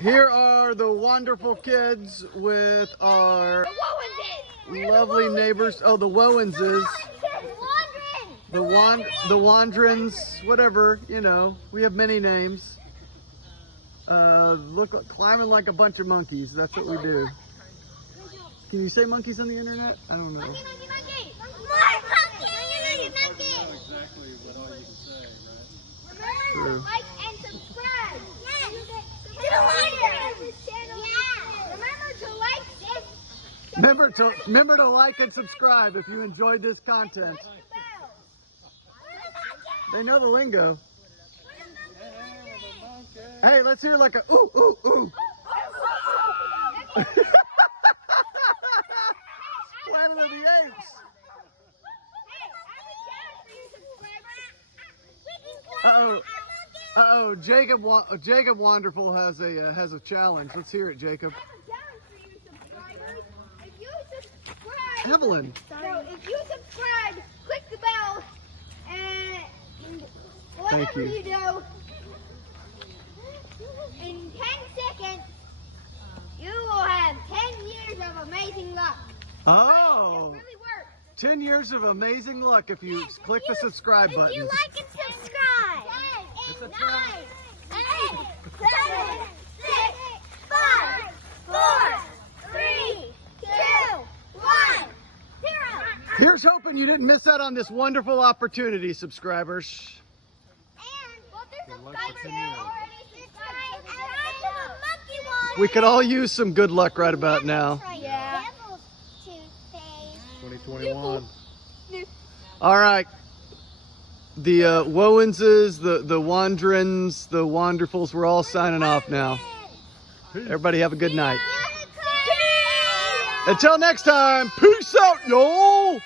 Here are the wonderful kids with our lovely neighbors. Oh, the Wowenses. The Wandrins, whatever, you know. We have many names. Look, climbing like a bunch of monkeys. That's what we do. Can you say monkeys on the internet? I don't know. Monkey. Remember to like and subscribe. Remember to like and subscribe if you enjoyed this content. They know the lingo. Hey, let's hear like a ooh, ooh, ooh. Planet of the Apes. Uh-oh, Jacob Wonderful has a challenge. Let's hear it, Jacob. Evelyn. So if you subscribe, click the bell, and whatever you do, in 10 seconds, you will have 10 years of amazing luck. Oh. It really works. 10 years of amazing luck if you click the subscribe button. If you like and subscribe. 10, 8, 9, 8, 7, 6, 5, 4, 3, 2, 1, 0. Here's hoping you didn't miss out on this wonderful opportunity, subscribers. And there's a subscriber already subscribed. And I'm the lucky one. We could all use some good luck right about now. Yeah. 2021. All right. The Wowenses, the Wandrins, the Wonderfuls, we're all signing off now. Everybody have a good night. Until next time, peace out, y'all.